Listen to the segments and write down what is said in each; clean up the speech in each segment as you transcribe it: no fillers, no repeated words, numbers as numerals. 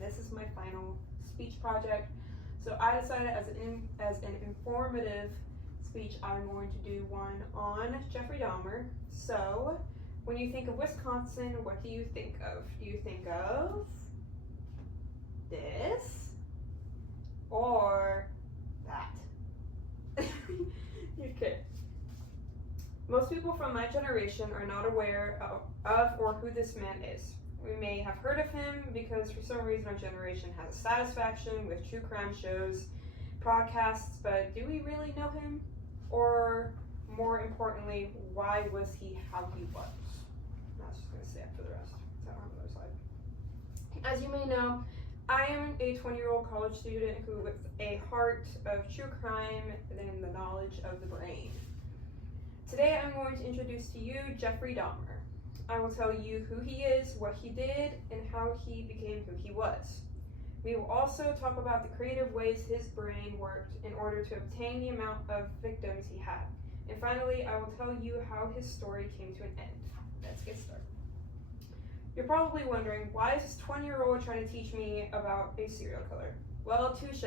this is my final speech project. So I decided as an informative speech, I'm going to do one on Jeffrey Dahmer. So when you think of Wisconsin, what do you think of? Do you think of this or that? Okay. Most people from my generation are not aware of or who this man is. We may have heard of him because for some reason our generation has a satisfaction with true crime shows, podcasts, but do we really know him? Or more importantly, why was he how he was? I'm just going to stay up for the rest because I don't have another slide. As you may know, I am a 20-year-old college student who with a heart of true crime and the knowledge of the brain. Today I'm going to introduce to you Jeffrey Dahmer. I will tell you who he is, what he did, and how he became who he was. We will also talk about the creative ways his brain worked in order to obtain the amount of victims he had. And finally, I will tell you how his story came to an end. Let's get started. You're probably wondering, why is this 20-year-old trying to teach me about a serial killer? Well, touche,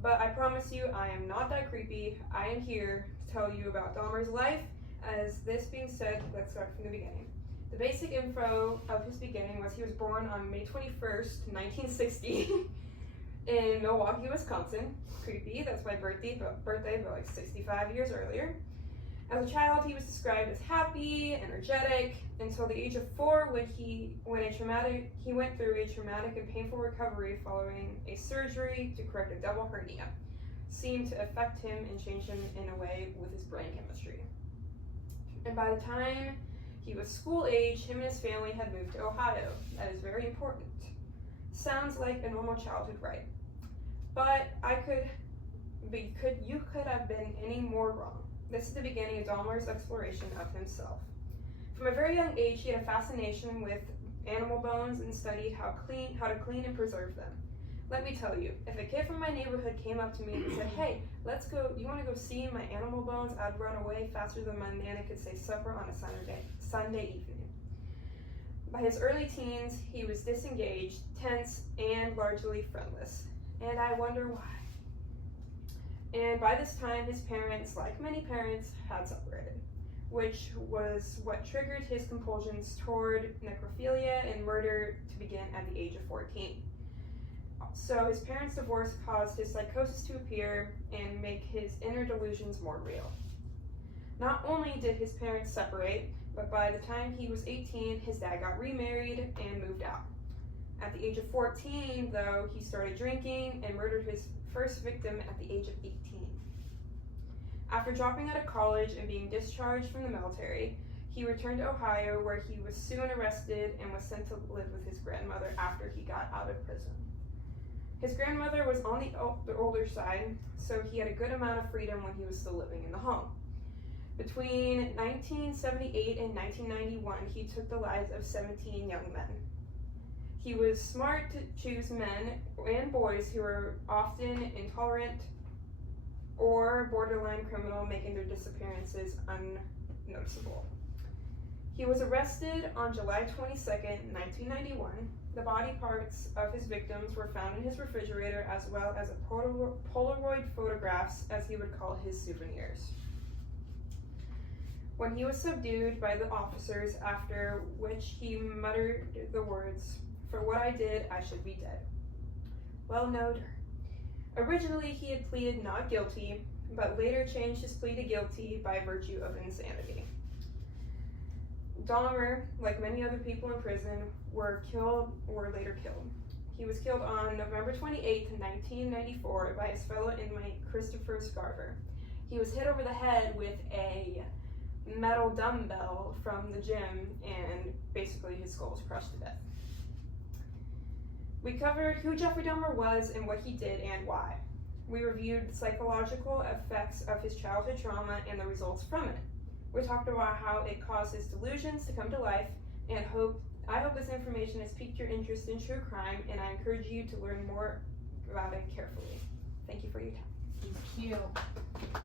but I promise you I am not that creepy. I am here to tell you about Dahmer's life. As this being said, let's start from the beginning. The basic info of his beginning was he was born on May 21st, 1960 in Milwaukee, Wisconsin. Creepy, that's my birthday, but like 65 years earlier. As a child, he was described as happy, energetic, until the age of 4 when he went through a traumatic and painful recovery following a surgery to correct a double hernia. Seemed to affect him and change him in a way with his brain chemistry. And by the time he was school age, him and his family had moved to Ohio. That is very important. Sounds like a normal childhood, right? But you could have been any more wrong. This is the beginning of Dahmer's exploration of himself. From a very young age, he had a fascination with animal bones and studied how to clean and preserve them. Let me tell you, if a kid from my neighborhood came up to me and said, "Hey, let's go, you want to go see my animal bones?" I'd run away faster than my nana could say supper on a Sunday evening. By his early teens, he was disengaged, tense, and largely friendless. And I wonder why. And by this time, his parents, like many parents, had separated, which was what triggered his compulsions toward necrophilia and murder to begin at the age of 14. So his parents' divorce caused his psychosis to appear and make his inner delusions more real. Not only did his parents separate, but by the time he was 18, his dad got remarried and moved out. At the age of 14, though, he started drinking and murdered his first victim at the age of 18. After dropping out of college and being discharged from the military, he returned to Ohio, where he was soon arrested and was sent to live with his grandmother after he got out of prison. His grandmother was on the older side, so he had a good amount of freedom when he was still living in the home. Between 1978 and 1991, he took the lives of 17 young men. He was smart to choose men and boys who were often intolerant or borderline criminal, making their disappearances unnoticeable. He was arrested on July 22nd, 1991. The body parts of his victims were found in his refrigerator, as well as Polaroid photographs, as he would call his souvenirs. When he was subdued by the officers, after which he muttered the words, "For what I did, I should be dead." Well, no. Originally, he had pleaded not guilty, but later changed his plea to guilty by virtue of insanity. Dahmer, like many other people in prison, were later killed. He was killed on November 28, 1994 by his fellow inmate Christopher Scarver. He was hit over the head with a metal dumbbell from the gym, and basically his skull was crushed to death. We covered who Jeffrey Dahmer was and what he did and why. We reviewed the psychological effects of his childhood trauma and the results from it. We talked about how it caused his delusions to come to life, and I hope this information has piqued your interest in true crime, and I encourage you to learn more about it carefully. Thank you for your time. Thank you.